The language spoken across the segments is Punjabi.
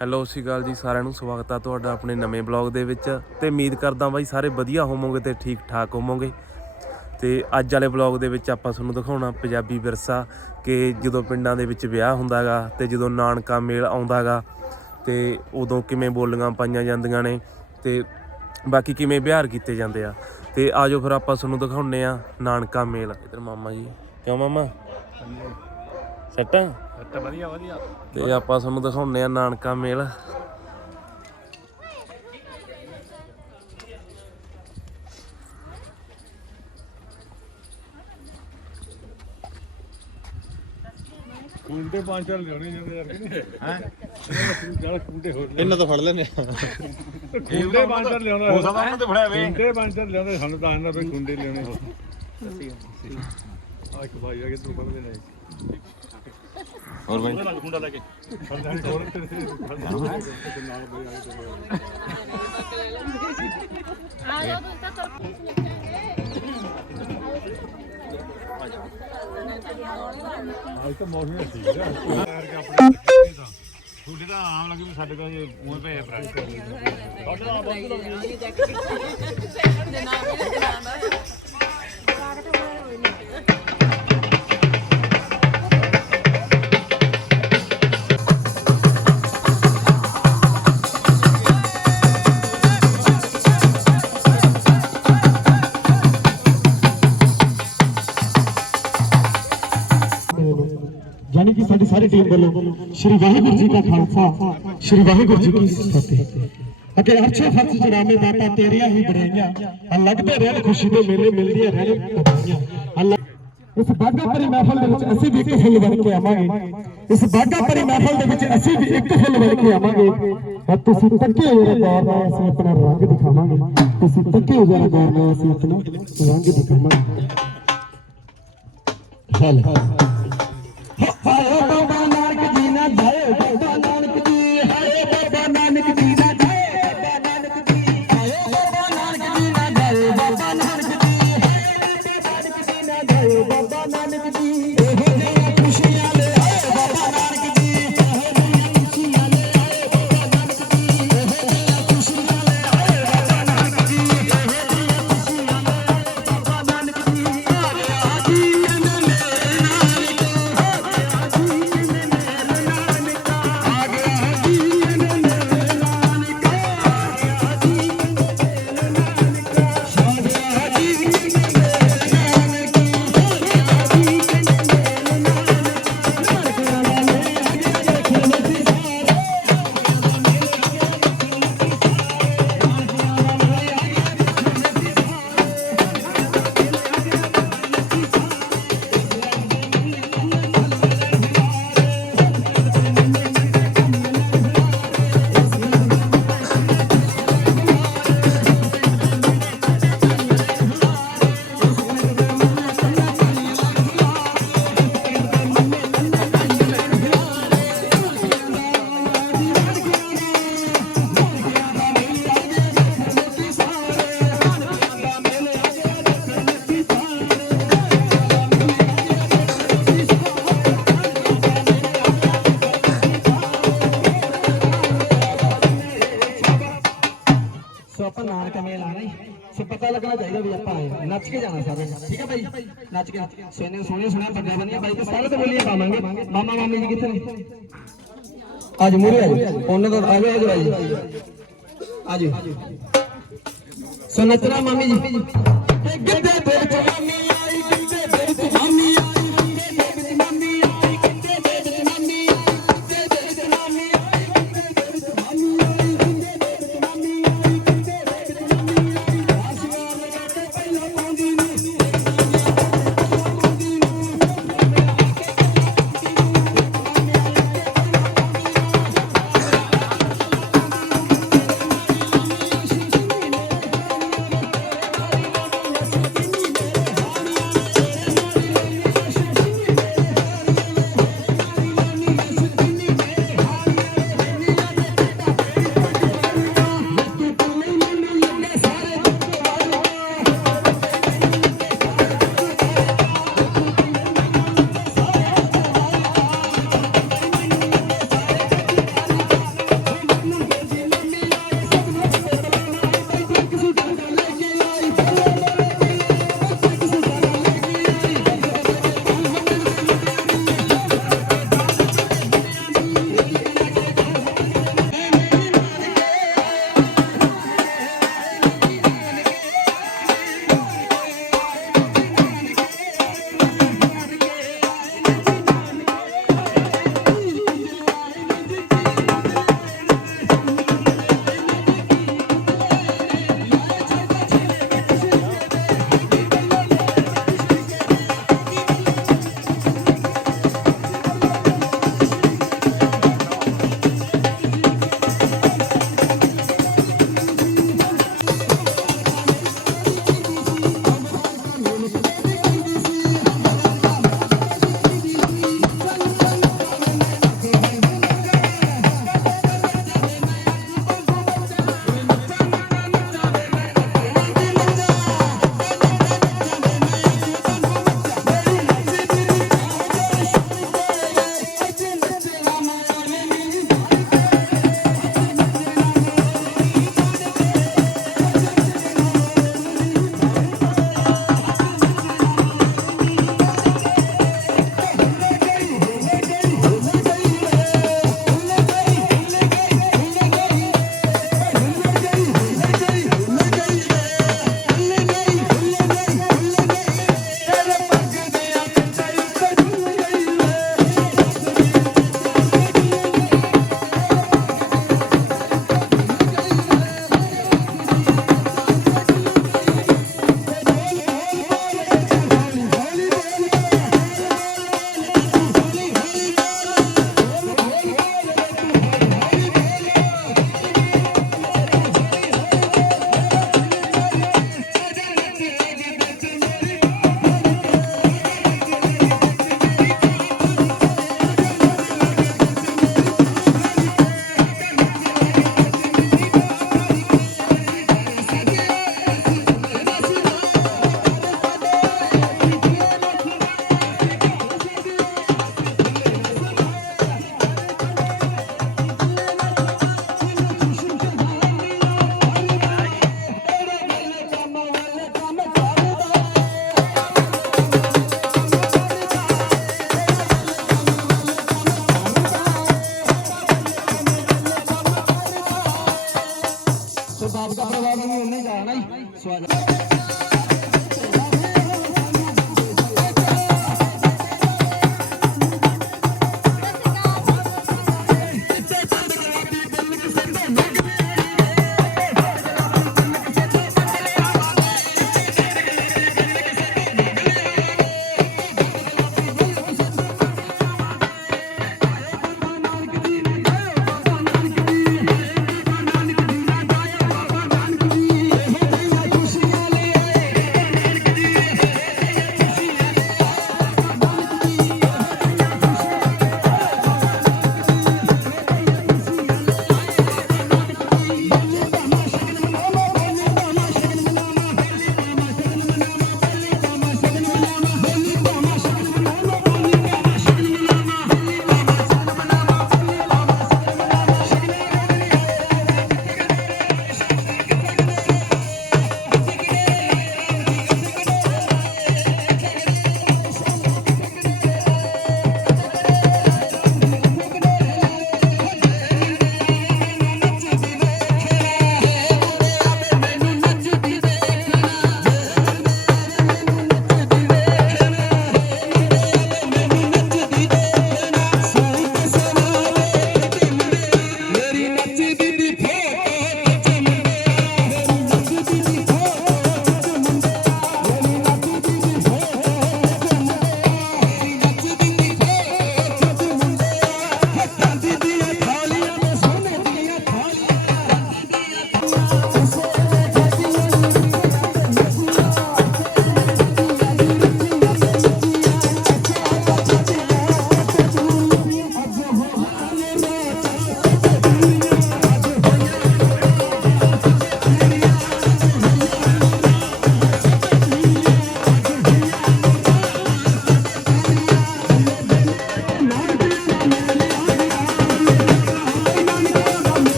ਹੈਲੋ ਸਤਿ ਸ਼੍ਰੀ ਅਕਾਲ ਜੀ ਸਾਰਿਆਂ ਨੂੰ ਸਵਾਗਤ ਆ ਤੁਹਾਡਾ ਆਪਣੇ ਨਵੇਂ ਬਲੌਗ ਦੇ ਵਿੱਚ। ਤੇ ਉਮੀਦ ਕਰਦਾ ਬਾਈ ਸਾਰੇ ਵਧੀਆ ਹੋਵੋਗੇ ਤੇ ਠੀਕ ਠਾਕ ਹੋਵੋਗੇ। ਤੇ ਅੱਜ ਵਾਲੇ ਬਲੌਗ ਦੇ ਵਿੱਚ ਆਪਾਂ ਤੁਹਾਨੂੰ ਦਿਖਾਉਣਾ ਪੰਜਾਬੀ ਵਿਰਸਾ ਕਿ ਜਦੋਂ ਪਿੰਡਾਂ ਦੇ ਵਿੱਚ ਵਿਆਹ ਹੁੰਦਾਗਾ ਤੇ ਜਦੋਂ ਨਾਨਕਾ ਮੇਲ ਆਉਂਦਾਗਾ ਤੇ ਉਦੋਂ ਕਿਵੇਂ ਬੋਲੀਆਂ ਪਾਈਆਂ ਜਾਂਦੀਆਂ ਨੇ ਤੇ ਬਾਕੀ ਕਿਵੇਂ ਵਿਹਾਰ ਕੀਤੇ ਜਾਂਦੇ ਆ। ਤੇ ਆਜੋ ਫਿਰ ਆਪਾਂ ਤੁਹਾਨੂੰ ਦਿਖਾਉਨੇ ਆ ਨਾਨਕਾ ਮੇਲ। ਇਧਰ ਮਾਮਾ ਜੀ ਕਿਉਂ ਮਾਮਾ? ਸੱਟਾਂ? ਤਾਂ ਵਧੀਆ ਵਧੀਆ। ਤੇ ਆਪਾਂ ਤੁਹਾਨੂੰ ਦਿਖਾਉਨੇ ਆ ਨਾਨਕਾ ਮੇਲ। ਕੁੰਡੇ ਪੰਜ ਚਾਰ ਲਿਆਉਣੇ ਜਾਂਦੇ ਯਾਰ ਹੈ? ਜਲ ਕੁੰਡੇ ਹੋਰ ਇਹਨਾਂ ਤੋਂ ਫੜ ਲੈਨੇ ਕੁੰਡੇ ਪੰਜ ਚਾਰ ਲਿਆਉਣਾ। ਹੋ ਸਕਦਾ ਉਹਨਾਂ ਤੇ ਫੜਿਆ ਵੇ ਕੁੰਡੇ ਪੰਜ ਚਾਰ ਲਿਆਉਂਦੇ ਸਾਨੂੰ ਤਾਂ ਆਂਦਾ ਵੀ ਕੁੰਡੇ ਲਿਆਉਣੇ। ਹੋ ਆ ਇੱਕ ਭਾਈ ਆ ਕੇ ਤੂੰ ਫੜਦੇ ਨੇ ਹੋਰ ਬਾਈ। ਮੁੰਡਾ ਲੈ ਕੇ। ਅੱਜ ਤਾਂ ਮੌਸਮ ਹੀ ਠੀਕ ਹੈ ਤੁਹਾਡੇ ਤਾਂ ਆਮ ਲੱਗੇ ਵੀ ਸਾਡੇ ਕੋਲ ਮੂੰਹ ਪਏ ਭਰਾ ਤੁਹਾਡੇ ਤਾਂ ਆਮ ਲੱਗੇ ਜਨਾਬ ਜਨਾਬ सारी टीम बोलो श्री वाहिगुरु जी का खालसा श्री वाहिगुरु जी की फतेह अके अरछे फ़र्ज़ जनामे दाता तेरिया ही बड़ाइयाँ लगते रहन खुशी दे मेले मिलदी रहन तबाइयाँ इस बागा परी महफल ਦੇ ਵਿੱਚ ਅਸੀਂ ਵੀ ਇੱਕ ਫੁੱਲ ਬਣ ਕੇ ਆਵਾਂਗੇ ਇਸ ਬਾਗਾ ਪਰੀ ਮਹਿਫਲ ਦੇ ਵਿੱਚ ਅਸੀਂ ਵੀ ਇੱਕ ਫੁੱਲ ਬਣ ਕੇ ਆਵਾਂਗੇ ਤਾਂ ਤੁਸੀਂ ਤੱਕੇ ਹੋ ਜਰਾ ਗੌਰ ਨਾਲ ਅਸੀਂ ਆਪਣਾ ਰੰਗ ਦਿਖਾਵਾਂਗੇ ਤੁਸੀਂ ਤੱਕੇ ਹੋ ਜਰਾ ਗੌਰ ਨਾਲ ਅਸੀਂ ਆਪਣਾ ਰੰਗ ਦਿਖਾਵਾਂਗੇ ਹਲ ਹਾਏ ਬਾਬਾ ਨਾਨਕ ਜੀ ਨਾ ਜਾਏ, ਬਾਬਾ ਨਾਨਕ ਜੀ ਹਾਏ, ਬਾਬਾ ਨਾਨਕ ਜੀ ਨਾ ਜਾਏ, ਬਾਬਾ ਨਾਨਕ ਜੀ ਹਾਏ, ਬਾਬਾ ਨਾਨਕ ਜੀ ਨਾ ਜਾਏ, ਬਾਬਾ ਨਾਨਕ ਜੀ ਹਾਏ, ਬਾਬਾ ਨਾਨਕ ਜੀ ਨਾ ਜਾਏ, ਬਾਬਾ ਨਾਨਕ ਜੀ ਲੱਗਣਾ ਨੱਚ ਕੇ ਜਾਣਾ ਸਾਰੇ। ਠੀਕ ਹੈ ਭਾਈ ਨੱਚ ਕੇ। ਸੋਨੇ ਸੋਹਣੇ ਸੋਹਣੇ ਪੱਗਾਂ ਬੰਨੀਆਂ। ਬਾਈ ਤੇ ਸਾਰੇ ਤੇ ਬੋਲੀਆਂ ਪਾਵਾਂਗੇ। ਮਾਮਾ, ਮਾਮੀ ਜੀ ਕਿੱਥੇ ਨੇ? ਅੱਜ ਮੂਰੇ ਆ ਜਾਓ ਉਹਨੇ ਤਾਂ ਆ ਜਾਓ ਆ ਜਾਓ ਆ ਜਾਓ। ਸੋ ਨੱਚਣਾ ਮਾਮੀ ਜੀ। ਇਹ ਗਿੱਧੇ ਦੇ ਵਿੱਚ ਮਾਮੀ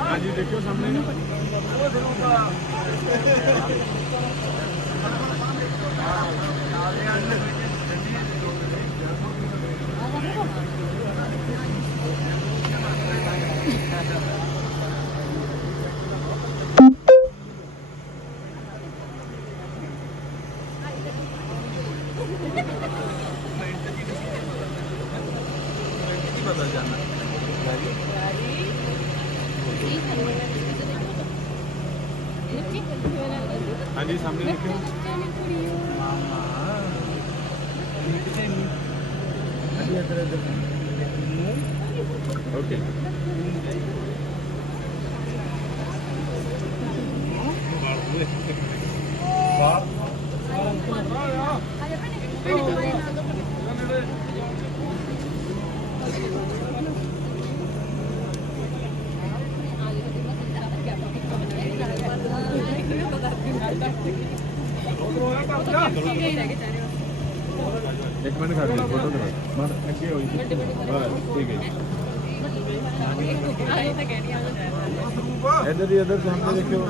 ਹਾਂਜੀ ਦੇਖਿਓ ਸਾਹਮਣੇ। ਉਹ ਜ਼ਰੂਰ आजी सामने देखो ਇੱਕ ਮਿੰਟ ਖੜ ਜਾ ਫੋਟੋ ਕਰਾ ਮਾਰ ਅੱਗੇ ਹੋਈ ਠੀਕ ਹੈ ਜੀ। ਇੱਧਰ ਦੀ ਇੱਧਰ ਸਾਹਮਣੇ ਦੇਖਿਓ।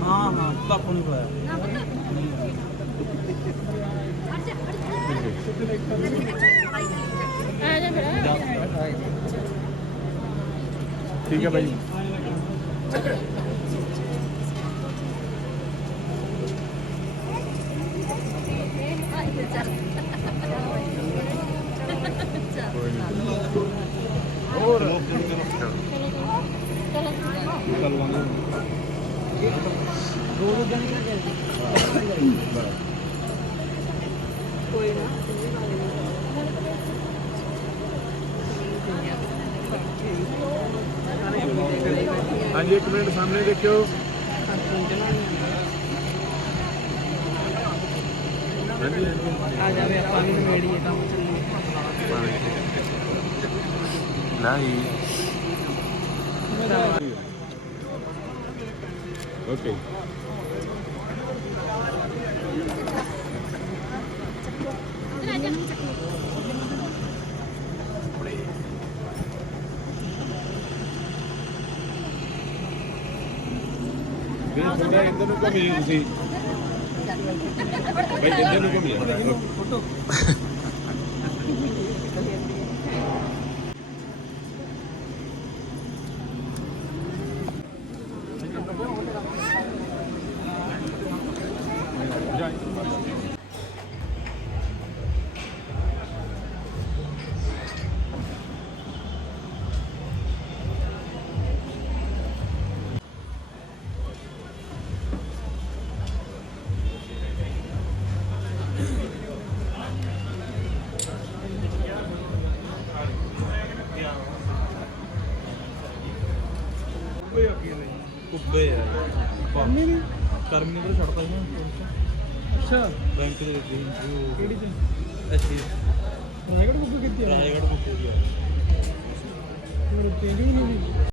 ਹਾਂ ਹਾਂ ਪਾਪੂ ਨੂੰ ਖਵਾਇਆ ਠੀਕ ਹੈ ਭਾਈ ਹਾਂਜੀ ਇੱਕ ਮਿੰਟ ਸਾਹਮਣੇ ਦੇਖਿਓ। ਹਾਂਜੀ ਆ ਜਾਵੇ ਆਪਾਂ ਵੀ ਨਵੇੜੀਏ ਕੰਮ ਨਹੀਂ। ਓਕੇ। ਵੀ ਥੋੜਾ ਇੱਧਰ ਨੂੰ ਘੁੰਮ ਤੁਸੀਂ ਭਾਈ ਇੱਧਰ ਨੂੰ ਘੁੰਮ ਜਾ ਟਰਮੀਨਲ ਛੱਡਦਾ ਸੀ ਨਾ ਅੱਛਾ। ਬੈਂਕ ਦੇ ਵਿੱਚ ਇੰਟਰਵਿਊ ਕਿਹੜੀ ਚ? ਐਸੀ ਰਾਏਗੜ ਕੁੱਬੇ ਕਿੱਥੇ ਰਾਏਗੜ ਕੁੱਬੇ ਦੀ ਆ